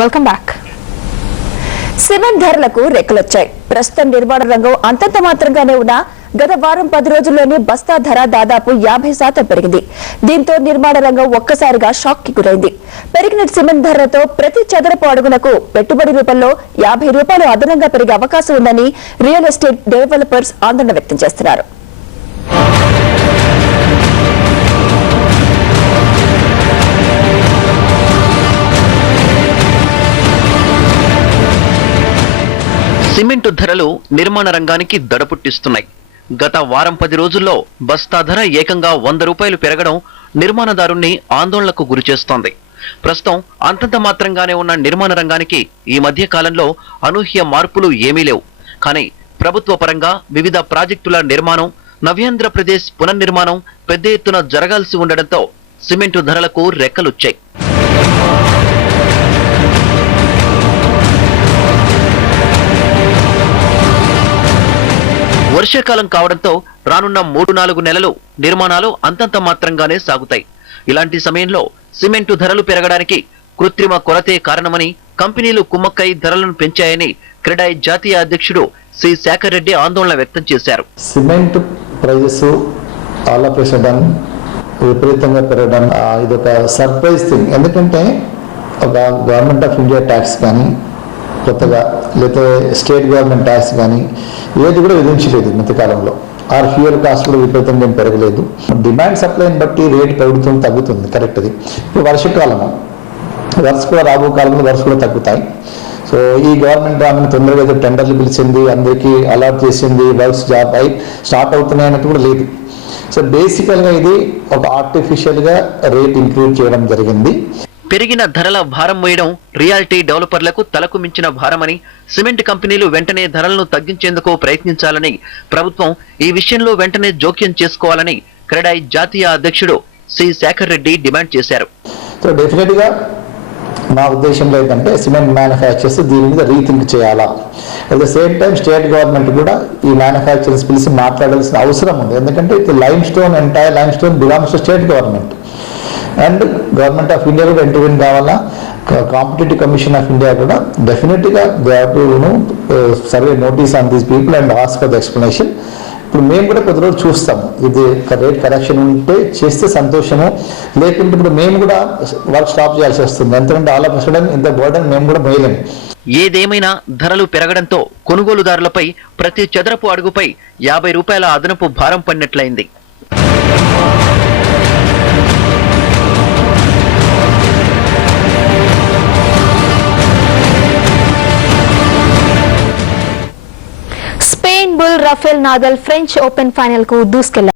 Welcome back. Cement ధరలకు రెక్కలొచ్చాయి. ప్రస్తుతం నిర్మాణ రంగం అంతంత మాత్రంగానే ఉన్నా గత వారం 10 రోజుల్లోనే బస్తా ధర దాదాపు 50% పెరిగింది. దీంతో నిర్మాణ రంగం ఒక్కసారిగా షాక్ కి గురైంది. పెరిగిన సిమెంట్ ధరలతో ప్రతి చదరపు అడుగునకు పెట్టుబడి రూపంలో ₹50 అదనంగా పెరిగే అవకాశం ఉందని రియల్ ఎస్టేట్ డెవలపర్స్ ఆందోళన వ్యక్తం చేస్తున్నారు. సిమెంటు ధరలు నిర్మాణ రంగానికి దడపుట్టిస్తున్నాయి. గత వారం 10 రోజుల్లో బస్తా ధర ఏకంగా ₹100 పెరగడం నిర్మాణదారుణ్ణి ఆందోళనకు గురిచేస్తోంది. ప్రస్తుతం అంతంత మాత్రంగానే ఉన్న నిర్మాణ రంగానికి ఈ మధ్య కాలంలో అనూహ్య మార్పులు ఏమీ లేవు. కానీ ప్రభుత్వ పరంగా వివిధ ప్రాజెక్టుల నిర్మాణం, నవ్యాంధ్రప్రదేశ్ పునర్నిర్మాణం పెద్ద ఎత్తున జరగాల్సి ఉండడంతో సిమెంటు ధరలకు రెక్కలొచ్చాయి. వర్షాకాలం కావడంతో రానున్న 3-4 నెలలు నిర్మాణాలు అంతంత మాత్రంగానే సాగుతాయి. ఇలాంటి సమయంలో సిమెంటు ధరలు పెరగడానికి కృత్రిమ కొరతే కారణమని, కంపెనీలు కుమ్మక్కై ధరలను పెంచాయని క్రెడాయ్ జాతీయ అధ్యక్షుడు సి శేఖర్ రెడ్డి ఆందోళన వ్యక్తం చేశారు. Cement prices all of a sudden విపరీతంగా పెరగడం ఇదొక సర్ప్రైజ్ థింగ్. ఎందుకంటే ఒక గవర్నమెంట్ ఆఫ్ ఇండియా ట్యాక్స్ కానీ కొత్తగా లేకపోతే స్టేట్ గవర్నమెంట్ ట్యాక్స్ కానీ ఏది కూడా విధించలేదు మధ్యకాలంలో. ఆర్ ఫ్యూయల్ కాస్ట్ కూడా విపరీతంగా ఏం పెరగలేదు. డిమాండ్ సప్లైని బట్టి రేటు పెరుగుతుంది తగ్గుతుంది, కరెక్ట్. అది ఇప్పుడు వర్షకాలము, వర్క్స్ కూడా రాబో కాలంలో వర్క్స్ కూడా తగ్గుతాయి. సో ఈ గవర్నమెంట్ రాగానే తొందరగా ఏదో టెండర్లు పిలిచింది, అందరికీ అలాట్ చేసింది, వర్క్స్ జాబ్ అయి స్టార్ట్ అవుతున్నాయి అన్నట్టు కూడా లేదు. సో బేసికల్గా ఇది ఒక ఆర్టిఫిషియల్గా రేట్ ఇంక్రీజ్ చేయడం జరిగింది. పెరిగిన ధరల భారం వేయడం రియాలిటీ డెవలపర్లకు తలకు మించిన భారమని, సిమెంట్ కంపెనీలు వెంటనే ధరలను తగ్గించేందుకు ప్రయత్నించాలని, ప్రభుత్వం ఈ విషయంలో వెంటనే జోక్యం చేసుకోవాలని క్రెడాయ్ జాతీయ అధ్యక్షుడు సి శేఖర్ రెడ్డి డిమాండ్ చేశారు. సో డెఫినెట్ గా నా ఉద్దేశంలో ఏంటంటే సిమెంట్ మ్యానుఫ్యాక్చర్స్ దీని మీద రీథింక్ చేయాలా. At the same time state government కూడా ఈ మ్యానుఫ్యాక్చరర్స్ పిలిచి మాట్లాడాల్సిన అవసరం ఉంది. ఎందుకంటే ఇది lime stone, entire lime stone belongs to state government and government of India కూడా ఇంటర్వ్యూన్ కావాలా. కాంపిటేటివ్ కమిషన్ ఆఫ్ ఇండియా కూడా డెఫినెట్గా they have to survey notice on these people and ask for the explanation. ఇప్పుడు మేము కూడా కొద్ది రోజులు చూస్తాము, ఇది రేట్ కరెక్షన్ ఉంటే చేస్తే సంతోషము, లేకుంటే ఇప్పుడు మేము కూడా వర్క్ స్టాప్ చేయాల్సి వస్తుంది. ఎందుకంటే ఆల్ ఆఫ్ సడన్ ఇంత బర్డెన్ మేము కూడా మేయలేము. ఏదేమైనా ధరలు పెరగడంతో కొనుగోలుదారులపై ప్రతి చదరపు అడుగుపై ₹50 అదనపు భారం పడినట్లయింది. Spain bull Rafael Nadal French Open final కు దూసుకెళ్లారు.